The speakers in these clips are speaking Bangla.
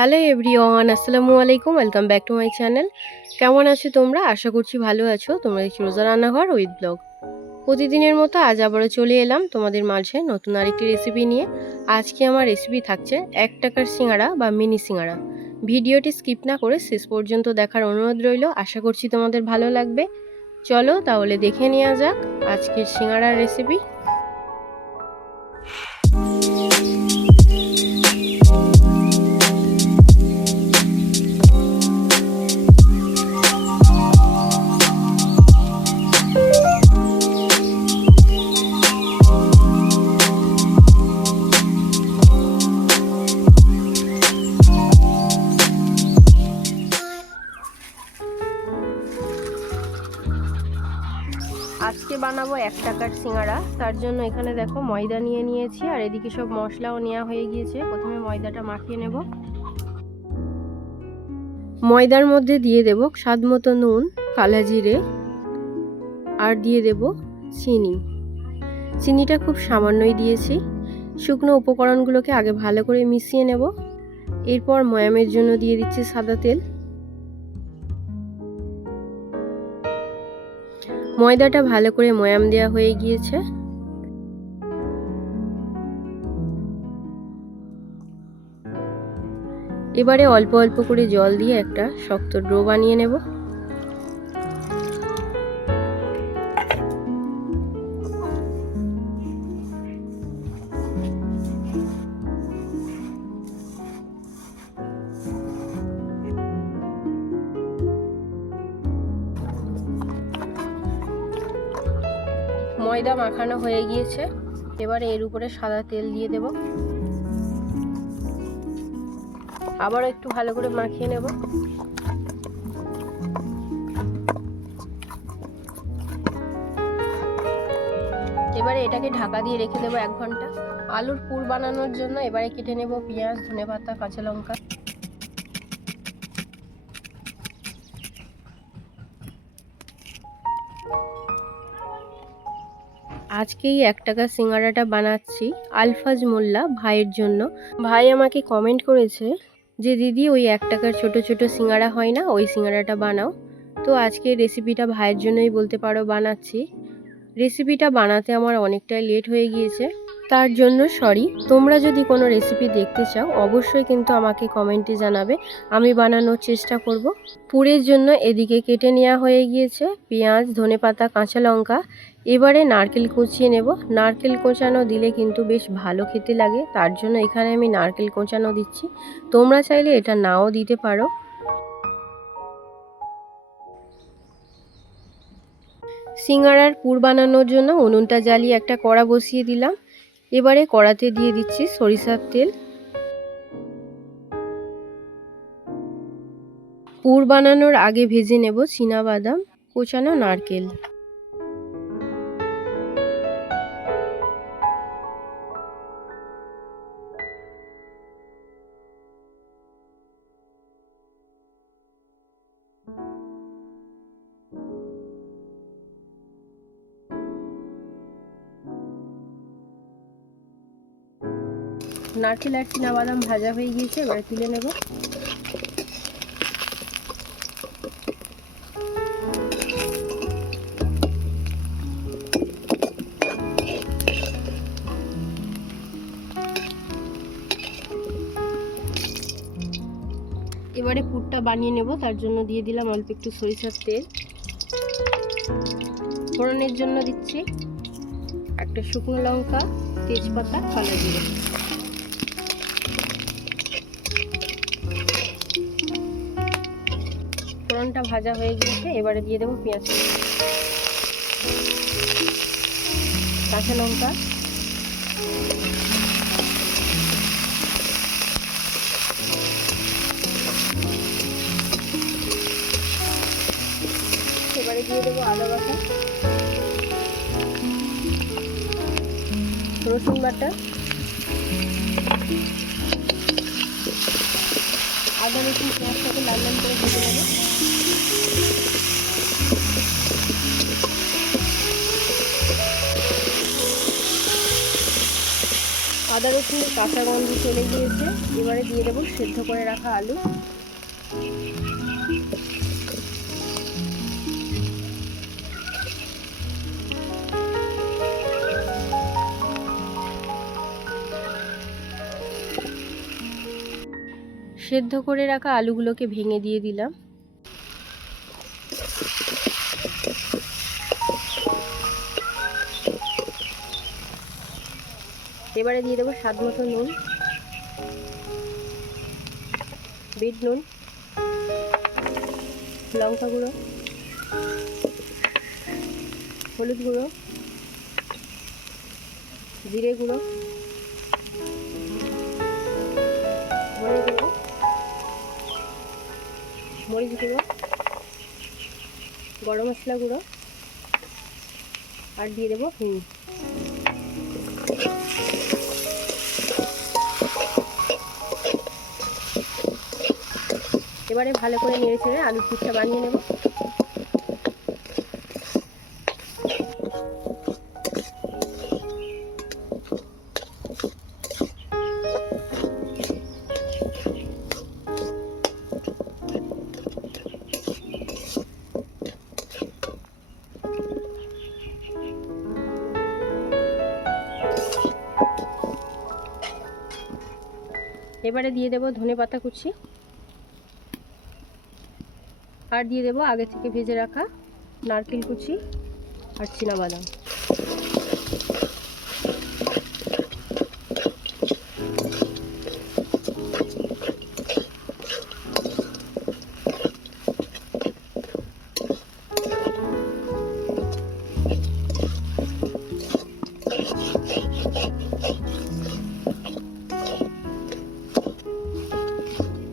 হ্যালো এভরিওয়ান, আসসালামু আলাইকুম। Welcome back to my channel. কেমন আছো তোমরা? আশা করছি ভালো আছো। তোমরা দেখছি রোজা রান্নাঘর উইথ ব্লগ। প্রতিদিনের মতো আজ আবারও চলে এলাম তোমাদের মাঝে নতুন আরেকটি রেসিপি নিয়ে। আজকে আমার রেসিপি থাকছে 1 টাকার সিঙ্গাড়া বা মিনি সিঙ্গাড়া। ভিডিওটি স্কিপ না করে শেষ পর্যন্ত দেখার অনুরোধ রইল। আশা করছি তোমাদের ভালো লাগবে। চলো তাহলে দেখে নেওয়া যাক আজকের সিঙ্গাড়ার রেসিপি। আজকে বানাবো 1 টাকার সিঙ্গাড়া। তার জন্য এখানে দেখো ময়দা নিয়ে নিয়েছি, আর এদিকে সব মশলাও নেওয়া হয়ে গিয়েছে। প্রথমে ময়দাটা মাখিয়ে নেব। ময়দার মধ্যে দিয়ে দেব স্বাদ মতো নুন, কালো জিরে, আর দিয়ে দেব চিনি। চিনিটা খুব সামান্যই দিয়েছি। শুকনো উপকরণগুলোকে আগে ভালো করে মিশিয়ে নেব। এরপর ময়ামের জন্য দিয়ে দিচ্ছি সাদা তেল। ময়দাটা ভালো করে ময়াম দেওয়া হয়ে গিয়েছে। এবারে অল্প অল্প করে জল দিয়ে একটা শক্ত ডো বানিয়ে নেব। ময়দা মাখানো হয়ে গিয়েছে। এবারে এর উপরে সাদা তেল দিয়ে দেব। আবারও একটু ভালো করে মাখিয়ে নেব। এবারে এটাকে ঢাকা দিয়ে রেখে দেবো 1 ঘন্টা। আলুর পুর বানানোর জন্য এবারে কেটে নেব পেঁয়াজ, ধনেপাতা, কাঁচা লঙ্কা। আজকেই 1 টাকা সিঙ্গাড়াটা বানাচ্ছি আলফাজ মোল্লা ভাইয়ের জন্য। ভাই আমাকে কমেন্ট করেছে যে দিদি ওই 1 টাকার ছোট ছোট সিঙ্গাড়া হয় না, ওই সিঙ্গাড়াটা বানাও। তো আজকে রেসিপিটা ভাইয়ের জন্যই বলতে পারো বানাচ্ছি। রেসিপিটা বানাতে আমার অনেকটাই লেট হয়ে গিয়েছে, তার জন্য সরি। তোমরা যদি কোনো রেসিপি দেখতে চাও অবশ্যই কিন্তু আমাকে কমেন্টে জানাবে, আমি বানানোর চেষ্টা করব। পুরের জন্য এদিকে কেটে নেওয়া হয়ে গিয়েছে পেঁয়াজ, ধনেপাতা, কাঁচা লঙ্কা। এবারে নারকেল কুচিয়ে নেব। নারকেল কোঁচানো দিলে কিন্তু বেশ ভালো খেতে লাগে, তার জন্য এখানে আমি নারকেল কোঁচানো দিচ্ছি। তোমরা চাইলে এটা নাও দিতে পারো। সিঙ্গাড়ার পুর বানানোর জন্য উনুনটা জ্বালিয়ে একটা কড়া বসিয়ে দিলাম। এবারে কড়াতে দিয়ে দিচ্ছি সরিষার তেল। পুর বানানোর আগে ভেজে নেব চীনাবাদাম, কোচানো নারকেল। নারকেল আর চীনাবাদাম ভাজা হয়ে গিয়েছে, এবারে তুলে নেব। এবারে পুরটা বানিয়ে নেব, তার জন্য দিয়ে দিলাম অল্প একটু সরিষার তেল। ফোড়নের জন্য দিচ্ছি একটা শুকনো লঙ্কা, তেজপাতা, কালো জিরে। ফোড়নটা ভাজা হয়ে গিয়েছে, এবারে দিয়ে দেবো পেঁয়াজ, কাঁচা লঙ্কা, এবারে দিয়ে দেবো আদা বাটা, রসুন বাটা। আদা রসুন পেঁয়াজটাকে লাল লাল করে ভেজে নেব। আদা রসুনের কাঁচা গন্ধ চলে গিয়েছে। এবারে দিয়ে দেবো সেদ্ধ করে রাখা আলু। সেদ্ধ করে রাখা আলুগুলোকে ভেঙে দিয়ে দিলাম। এবারে দিয়ে দেবো স্বাদ মতো নুন, বিট নুন, লঙ্কা গুঁড়ো, হলুদ গুঁড়ো, জিরে গুঁড়ো, ধনে গুঁড়ো, মরিচ গুঁড়ো, গরম মশলা গুঁড়ো আর দিয়ে দেবো হিং। এবারে ভালো করে নেড়ে ছেড়ে আলুর পুরটা বানিয়ে নেব। এবারে দিয়ে দেবো ধনেপাতা কুচি আর দিয়ে দেবো আগে থেকে ভেজে রাখা নারকেল কুচি আর চিনাবাদাম।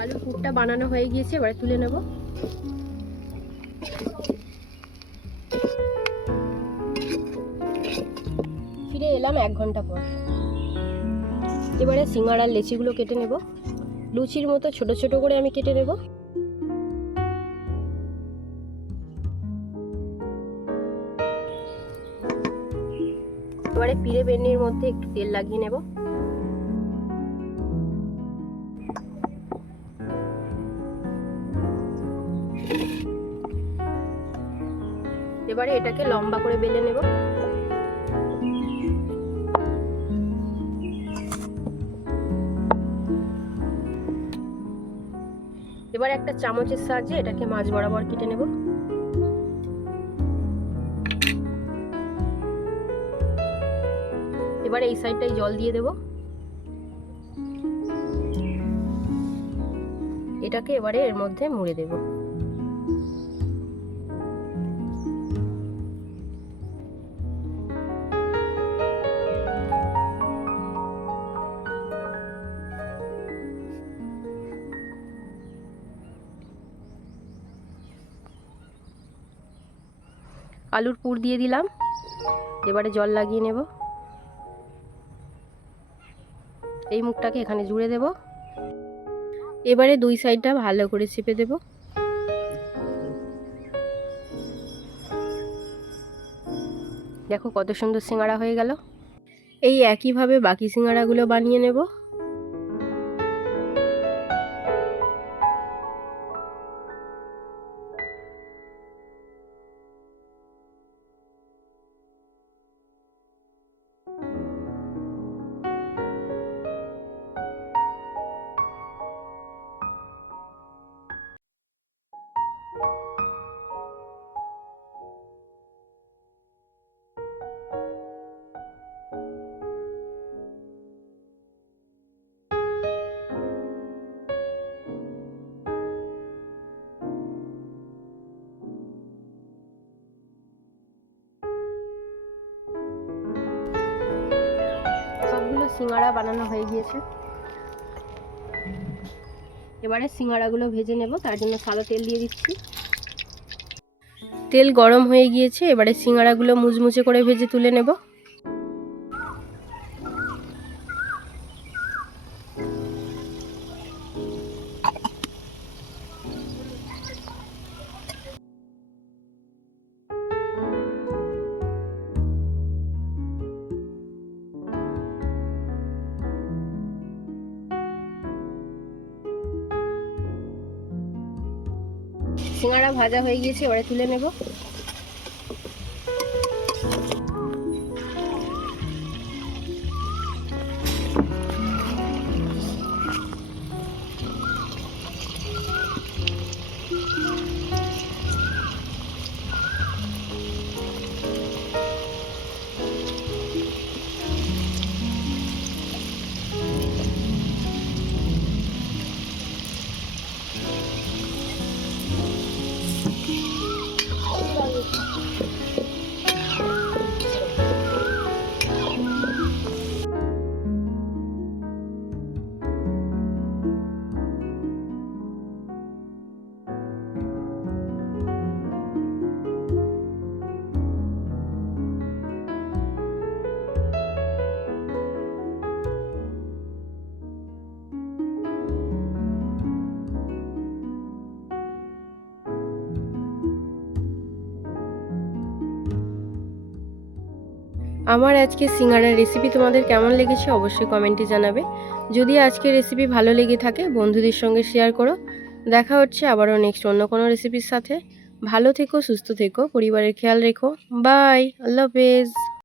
আলুর পুরটা বানানো হয়ে গিয়েছে, এবারে তুলে নেব। ফিরে এলাম 1 ঘন্টা পর। এবারে সিঙ্গাড়ার লেচিগুলো কেটে নেব। লুচির মতো ছোট ছোট করে আমি কেটে নেব। এবারে পিড়ে বেলনির মধ্যে একটু তেল লাগিয়ে নেব। এবারে এটাকে লম্বা করে বেলে নেব। এবার একটা চামচের সাহায্যে এটাকে মাঝ বরাবর কেটে নেব। এবার এই সাইডটাই জল দিয়ে দেব। এটাকে এবারে এর মধ্যে মুড়ে দেব। আলুর পুর দিয়ে দিলাম। এবারে জল লাগিয়ে নেব। এই মুখটাকে এখানে জুড়ে দেব। এবারে দুই সাইডটা ভালো করে চেপে দেব। দেখো কত সুন্দর সিঙ্গাড়া হয়ে গেল। এই একইভাবে বাকি সিঙ্গাড়াগুলো বানিয়ে নেব। সবগুলো সিঙ্গাড়া বানানো হয়ে গিয়েছে। এবারে সিঙ্গাড়াগুলো ভেজে নেব, তার জন্য সাদা তেল দিয়ে দিচ্ছি। তেল গরম হয়ে গিয়েছে, এবারে সিঙ্গাড়াগুলো মুচমুচে করে ভেজে তুলে নেব। সিঙ্গাড়া ভাজা হয়ে গিয়েছে, এবারে তুলে নেব। আমার আজকে সিঙ্গাড়ার রেসিপি তোমাদের কেমন লেগেছে অবশ্যই কমেন্টে জানাবে। যদি আজকের রেসিপি ভালো লেগে থাকে বন্ধুদের সঙ্গে শেয়ার করো। দেখা হচ্ছে আবারও নেক্সট অন্য কোনো রেসিপির সাথে। ভালো থেকো, সুস্থ থেকো, পরিবারের খেয়াল রেখো। বাই, আল্লাহ হাফেজ।